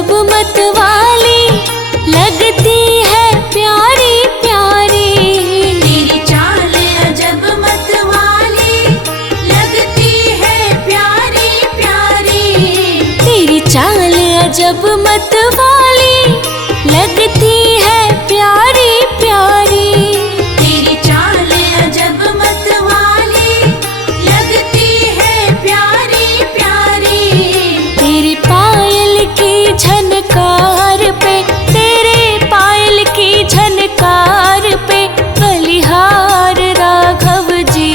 अजब मतवाली लगती है प्यारी प्यारी। तेरी चाल अजब मतवाली लगती है प्यारी प्यारी। तेरी चाल अजब मतवाली लगती है प्यारी प्यारी। तेरी चाल अजब मतवाली लगती है प्यारी प्यारी। तेरी पायल की झनकार पे, तेरे पायल की झनकार पे बलिहार राघव जी,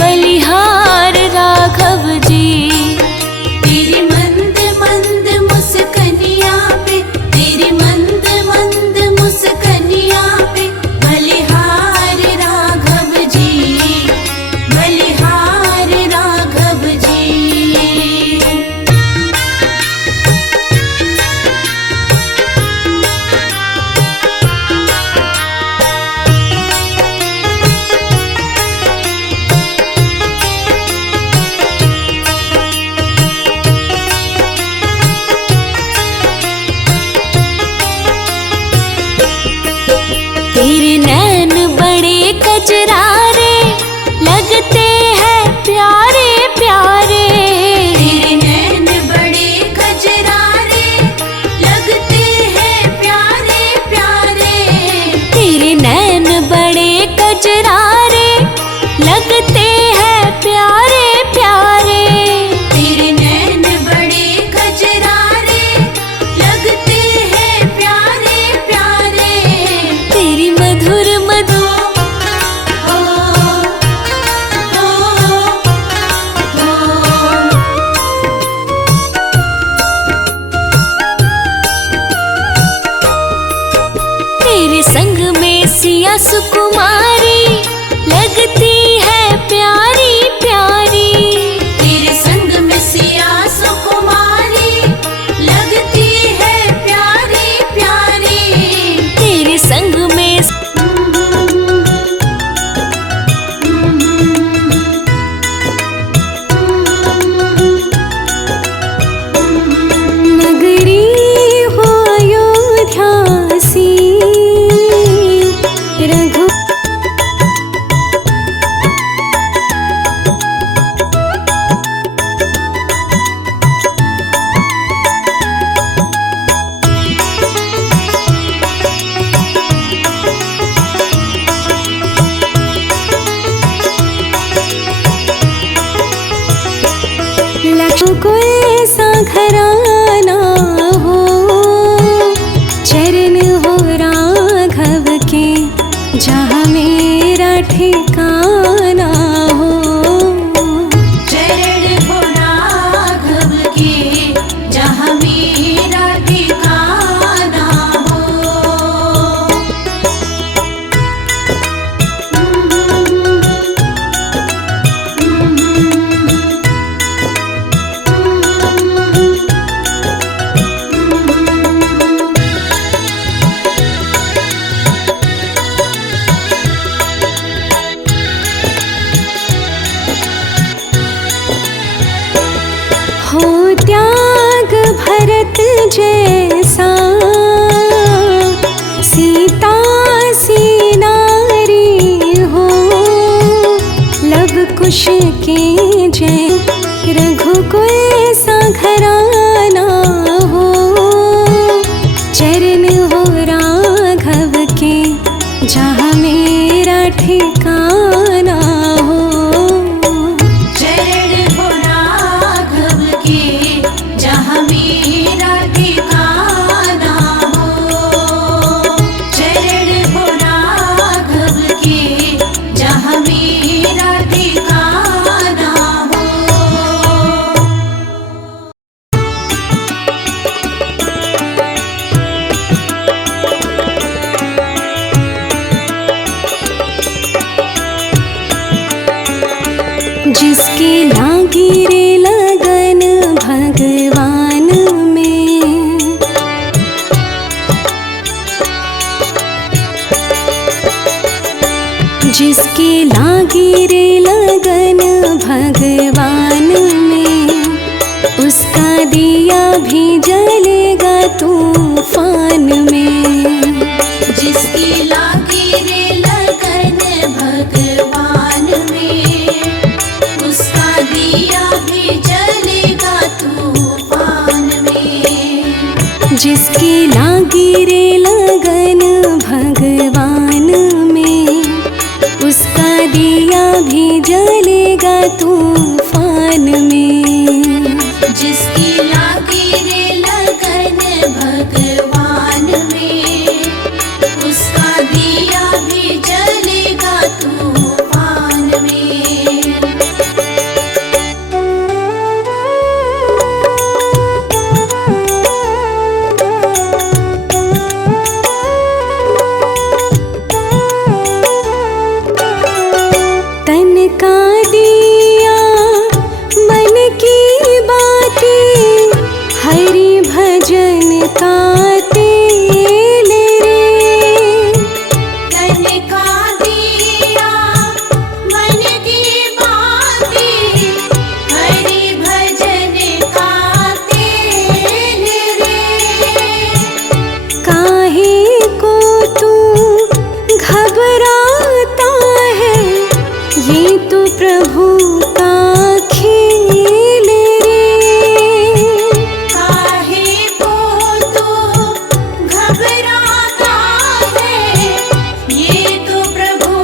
बलिहार राघव जी। तेरी मंद मंद मुस्कनिया पे, तेरी मंद मंद मुस्कनिया पे बलिहार राघव जी, बलिहार राघव जी। तेरे नैन बड़े कजरारे लगते हैं प्यारे प्यारे। तेरे नैन बड़े कजरारे लगते हैं प्यारे प्यारे। तेरे नैन बड़े कजरारे लगते हैं प्यारे प्यारे। तेरे नैन बड़े कजरारे लगते हैं प्यारे प्यारे। तेरी मधुर मधुर हो तेरे संग में सिया सुकुमारी लगती है प्यारी प्यारी। तेरे संग में सिया सुकुमारी लगती है प्यारी प्यारी। तेरे संग में नगरी हो अयोध्या सी, रघु लक्ष्मण को ऐसा घराना हो, चरण हो राघव के जहाँ मेरा ठिकाना हो। चरण हो राघव के जहाँ मेरा ठिकाना हो। हो त्याग भरत जैसा, सीता सी नारी हो, लव कुश के जय रघुकुल सा घराना हो। चरण हो राघव के जहाँ मेरा ठिकाना हो। चरण हो राघव के जहाँ मेरा ठिकाना हो। चरण हो राघव के जहाँ मेरा ठिकाना हो। जिसकी लागी रे लगन भगवान में, जिसकी लागी रे लगन भगवान में, उसका दिया भी जलेगा तूफान में। जिसकी लागी रे लगन भगवान में, उसका दिया भी जलेगा तूफान में। जिसकी लागी रे लगन भगवान में, उसका दिया भी जलेगा तूफान में। जिसकी लागी रे लगन भगवान में, उसका दिया भी जलेगा तूफान में। तन का दिया मन की बातें, हरि भजन का तेल रे। तन का दिया मन की बातें, हरि भजन का तेल रे। काहे को तू घबराता है, ये तो प्रभु का खेल रे। काहे को तू घबराता है, ये तो प्रभु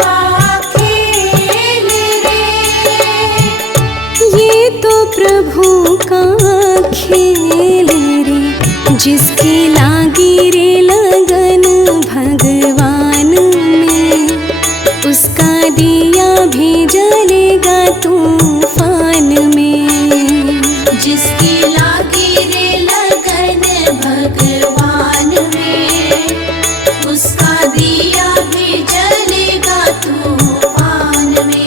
का खेल रे। ये तो प्रभु का खेल रे। जिसकी लागी रे लगन भगवान में, उसका दिया भी जलेगा तूफान में। जिसकी लागी रे लगन भगवान में, उसका दिया भी जलेगा तूफान में।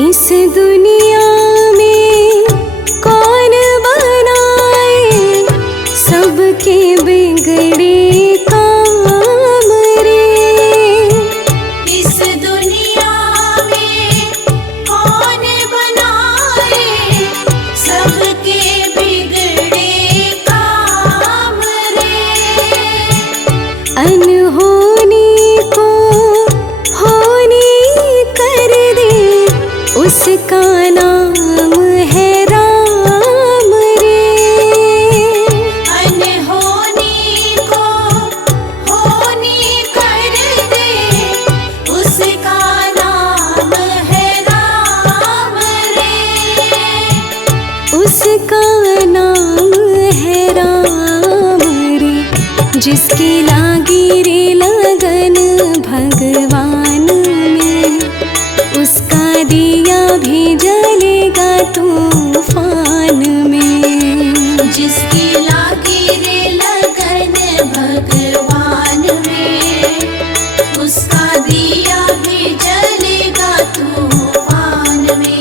इस दुनिया में कौन बनाए सबके बिगड़े काम रे। इस दुनिया में कौन बनाए सबके बिगड़े काम रे। अनहोनी को होनी कर दे, उसका नाम है राम रे। अनहोनी को होनी कर दे, उसका नाम है राम रे। उसका नाम है राम रे। जिसकी लागी रे लगन भगवान में, उसका दिया भी जलेगा तूफान में। जिसकी लागी रे लगन भगवान में, उसका दिया भी जलेगा तूफान में।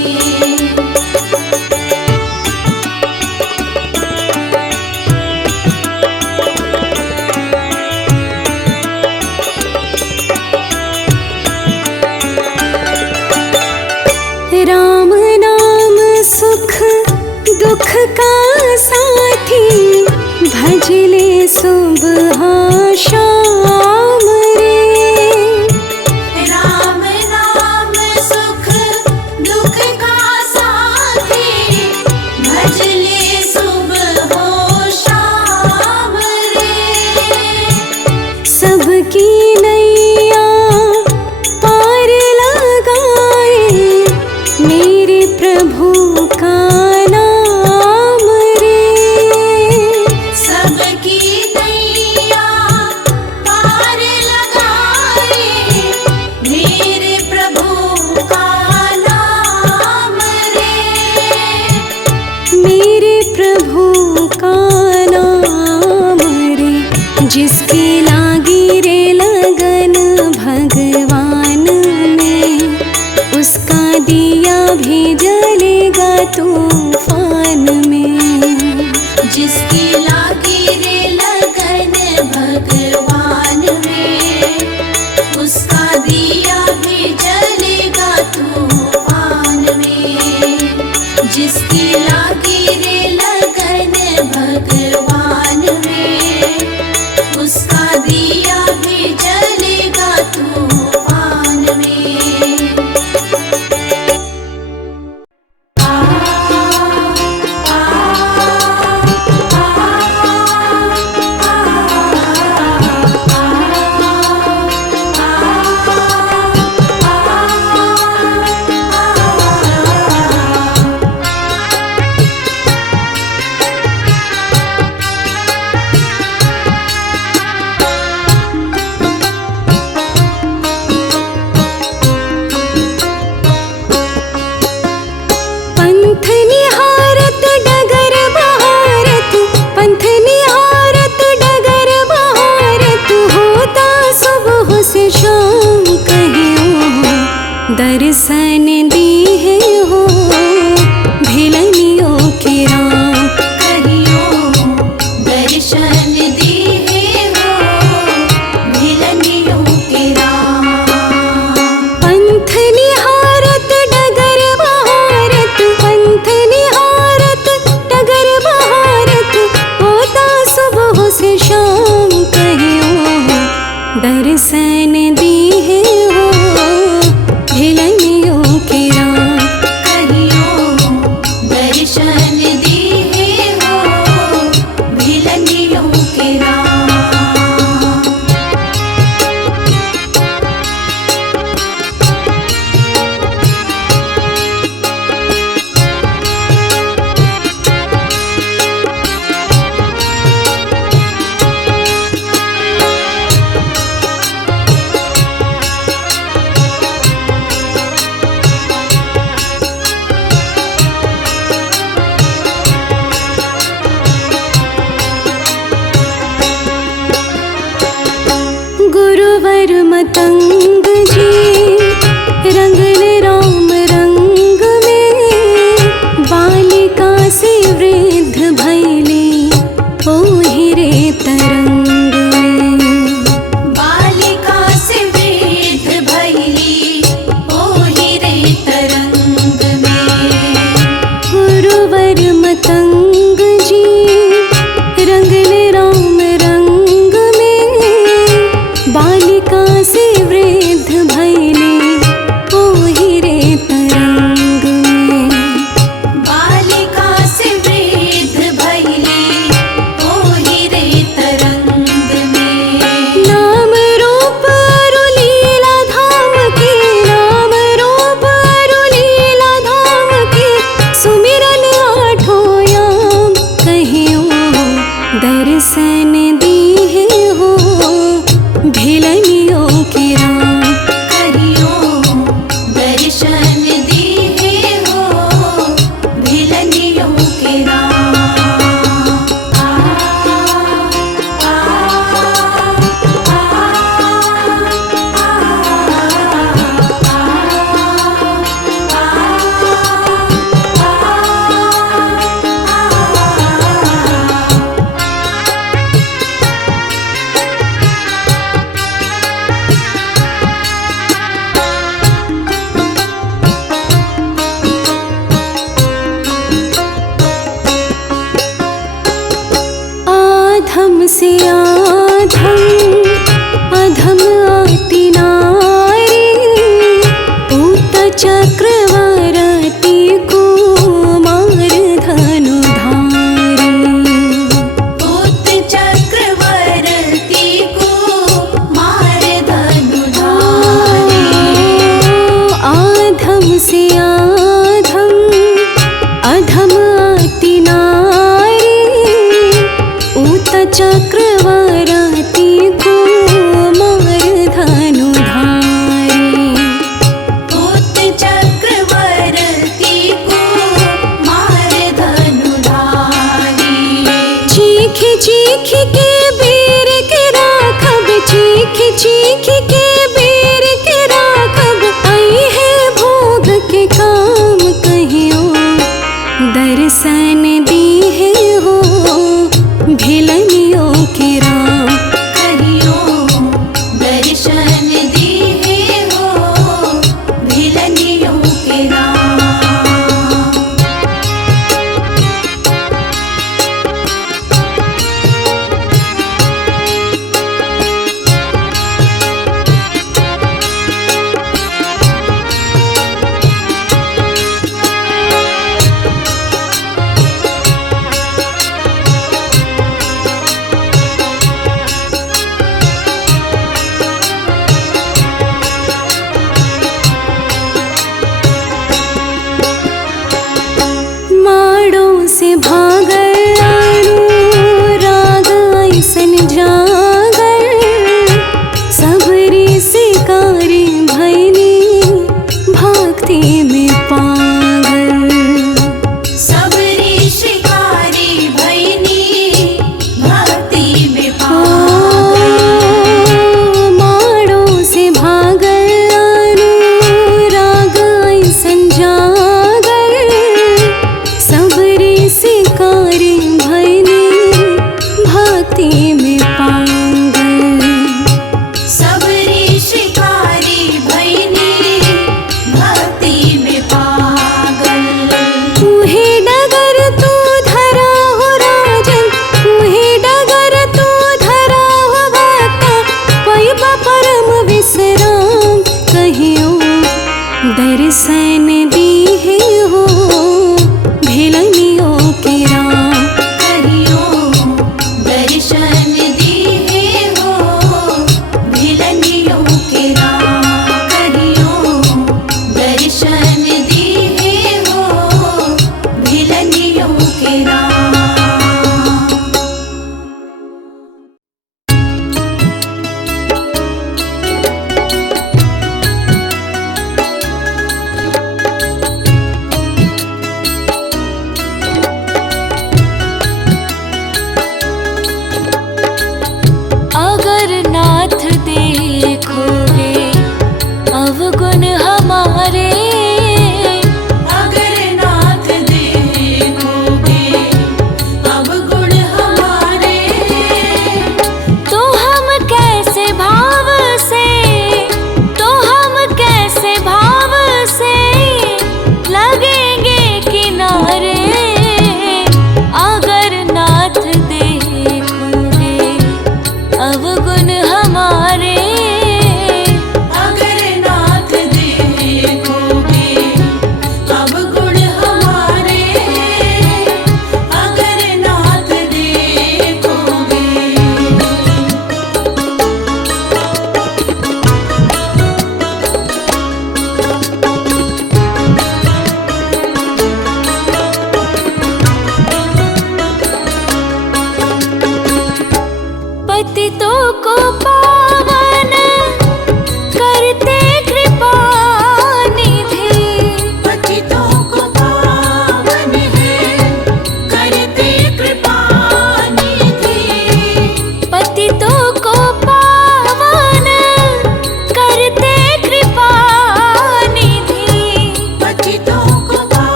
राम नाम सुख दुख का साथी, भजले सुबह शाम रे। राम नाम सुख दुख का साथी, भजले सुबह हो शाम रे। सबकी नैया पार लगाए, मेरे प्रभु का नाम रे। सबकी नैया पार लगाए, मेरे प्रभु का नाम रे। मेरे प्रभु का नाम रे। जिसकी लागी रे लगन भगवान में, उसका दिया भी जलेगा तूफान में। जिसकी लागी जिसकी लागी रे लगन भगवान में, उसका दिया भी जलेगा तूफान में। आ, आ, आ, पंथ निहारत डगर बहारत, पंथ निहारत डगर बहारत, होता सुबह से शाम कहियो दर्शन दिए हो भिलनियों के राम। कहियो दर्शन दिए हो भिलनियों के राम। पंथ निहारत डगर बहारत, पंथ निहारत डगर बहारत, होता सुबह से शाम कहियो दर्शन दिए हो भिलनियों के राम। कहियो दर्शन दिए हो भिलनियों के राम। गुरुवर मतंग जी रंगन राम रंग में, बालिका से वृद्ध भैली ओहिरे तरंग में। बालिका से वृद्ध भैली ओहिरे तरंग में। गुरुवर मतंग जी रंगन राम रंग में, बालिका से वृद्ध भैली ओहिरे तरंग में। बालिका से वृद्ध भैली ओहिरे तरंग में। नाम रूप अरु लीला धाम की, नाम रूप अरु लीला धाम की, सुमिरन आठों याम कहियो दर्शन दिए हो भिलनियों के राम। कहियो दर्शन दिए हो भिलनियों के राम। आ, आ, आ, आधम से आधम अधम आती नारी, पूत चक्रवर्ती कुमार धनुधारी। पूत चक्रवर्ती कुमार धनुधारी। आधम से आधम अधम आती नारी, ऊत चक्रवर्ती कुमार धनुधारी। पूत चक्रवर्ती कुमार धनुधारी। चीख चीख के बेर के राखब, चीख चीख के बेर के राखब, आई है भोग के काम कहियो दर्शन दिए हो भिलनियों के राम। कहियो दर्शन दिए हो भिलनियों के राम।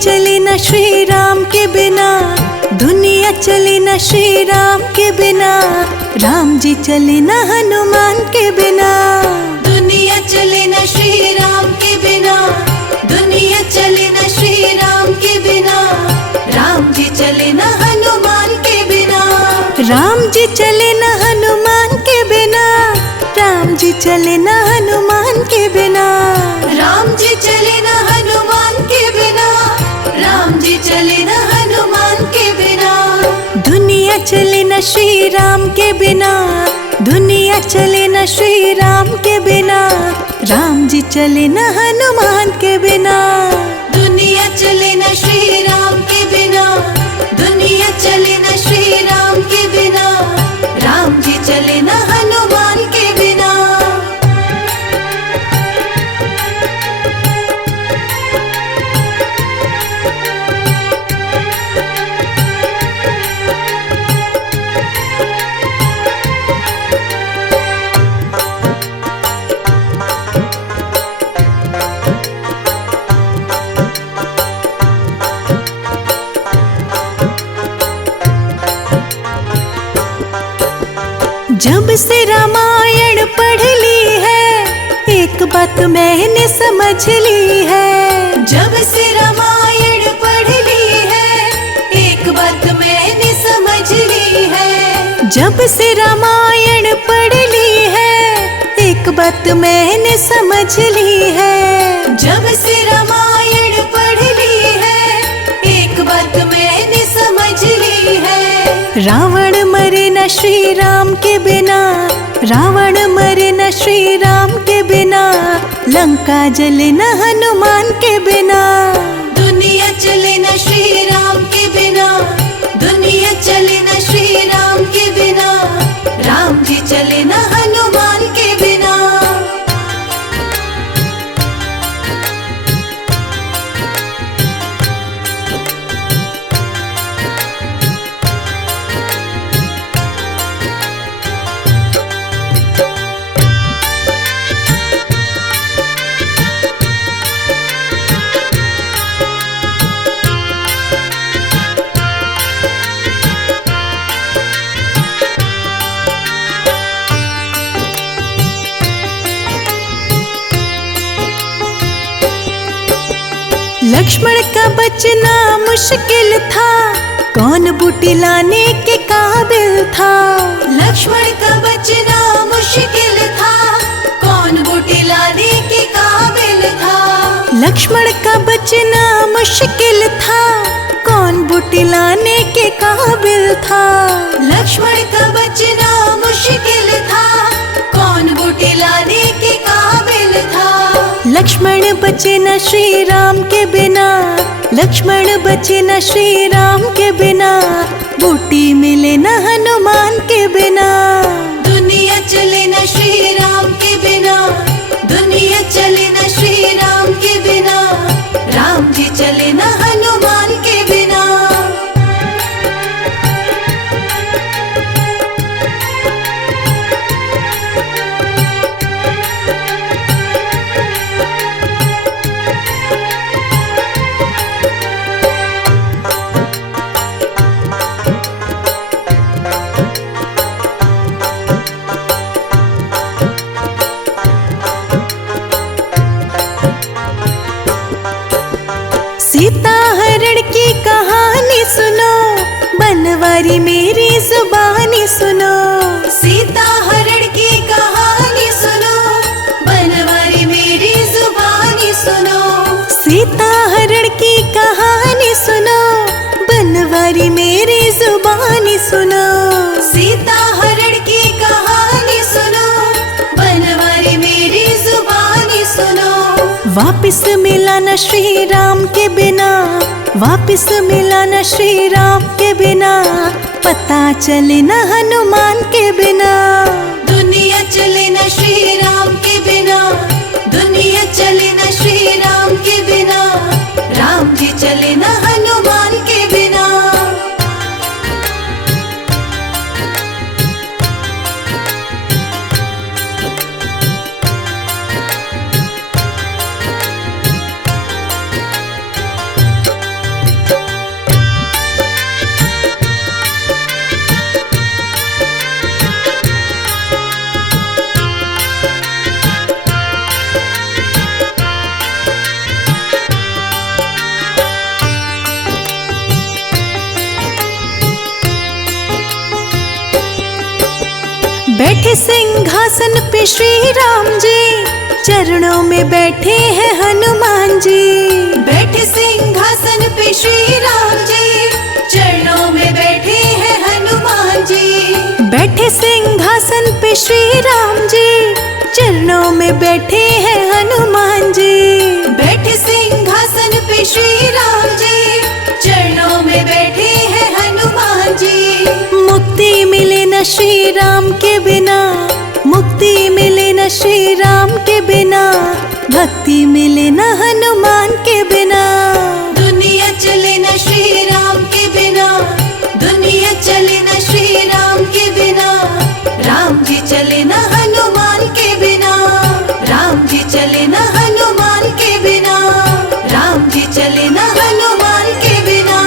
चले न श्री राम के बिना, दुनिया चले न श्री राम के बिना, राम जी चले न हनुमान के बिना। दुनिया चले न श्री राम के बिना, दुनिया चले न श्री राम के बिना, राम जी चले न हनुमान के बिना। राम जी चले न हनुमान के बिना, राम जी चले न हनुमान के बिना। राम जी चले न हनुमान के बिना, राम जी चले न हनुमान के बिना। दुनिया चले न श्री राम के बिना, दुनिया चले न श्री राम के बिना, राम जी चले न हनुमान के बिना। दुनिया चले न श्री राम के बिना, दुनिया चले न श्री राम के बिना, राम जी चले न हनुमान के बिना। जब से रामायण पढ़ ली है, एक बात मैंने समझ ली है। जब से रामायण पढ़ ली है, एक बात मैंने समझ ली है। जब से रामायण पढ़ ली है, एक बात मैंने समझ ली है। जब से रामायण पढ़ ली है, एक बात मैंने समझ ली है। रावण मरे न श्री राम के बिना, रावण मरे न श्री राम के बिना, लंका जले न हनुमान के बिना। दुनिया चले न श्री राम के बिना, दुनिया चले न श्री राम के बिना, राम जी चले न हनुमान के बिना। लक्ष्मण का बचना मुश्किल था, कौन बूटी लाने के काबिल था। लक्ष्मण का बचना मुश्किल था, कौन बूटी लाने के काबिल था। लक्ष्मण का बचना मुश्किल था, कौन बूटी लाने के काबिल था। लक्ष्मण का बचना मुश्किल था, कौन बूटी लाने के काबिल था। लक्ष्मण बचे न श्री राम के बिना, लक्ष्मण बचे न श्री राम के बिना, बूटी मिले न हनुमान के बिना। दुनिया चले न श्री राम के बिना, दुनिया चले न श्री राम के बिना, राम जी चले न हनुमान के बिना। सीता हरण की कहानी सुनो, बनवारी मेरी जुबानी सुनो। सीता हरण की कहानी सुनो, बनवारी मेरी जुबानी सुनो। सीता हरण की कहानी सुनो, बनवारी मेरी जुबानी सुनो। सीता हरण की कहानी सुनो, बनवारी मेरी जुबानी सुनो। वापिस मिला न श्री राम के बिना, वापिस मिला न श्री राम के बिना, पता चले न हनुमान के बिना। दुनिया चले न श्री राम के बिना, दुनिया चले न श्री राम के बिना, राम जी चले न हनुमान के बिना। बैठे सिंहासन पे श्री राम जी, चरणों में बैठे हैं हनुमान जी। बैठे सिंहासन पे श्री राम जी, चरणों में बैठे हैं हनुमान जी। बैठे सिंहासन पे श्री राम जी, चरणों में बैठे हैं हनुमान जी। बैठे सिंहासन पे श्री राम जी, चरणों में बैठे हैं हनुमान जी। मुक्ति मिले न श्री राम के बिना, मुक्ति मिले न श्री राम के बिना, भक्ति मिले न हनुमान के बिना। दुनिया चले न श्री राम के बिना, दुनिया चले न श्री राम के बिना। राम जी चले न हनुमान के बिना, राम जी चले न हनुमान के बिना, राम जी चले न हनुमान के बिना।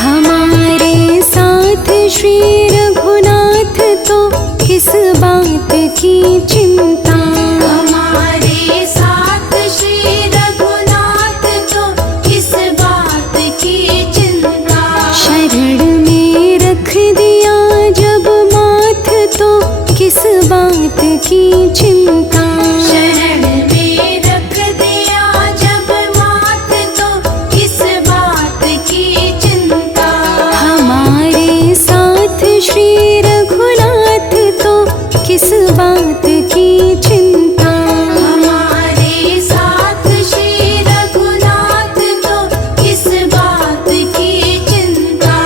हमारे साथ श्री रघुनाथ तो किस बात की चिंता। हमारे साथ श्री रघुनाथ तो किस बात की चिंता। शरण में रख दिया जब माथ तो किस बात की चिंता। शरण में रख दिया जब माथ तो किस बात की चिंता। हमारे साथ श्री रघुनाथ तो किस बात की चिंता। हमारे साथ श्री रघुनाथ तो किस बात की चिंता।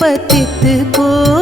पतित को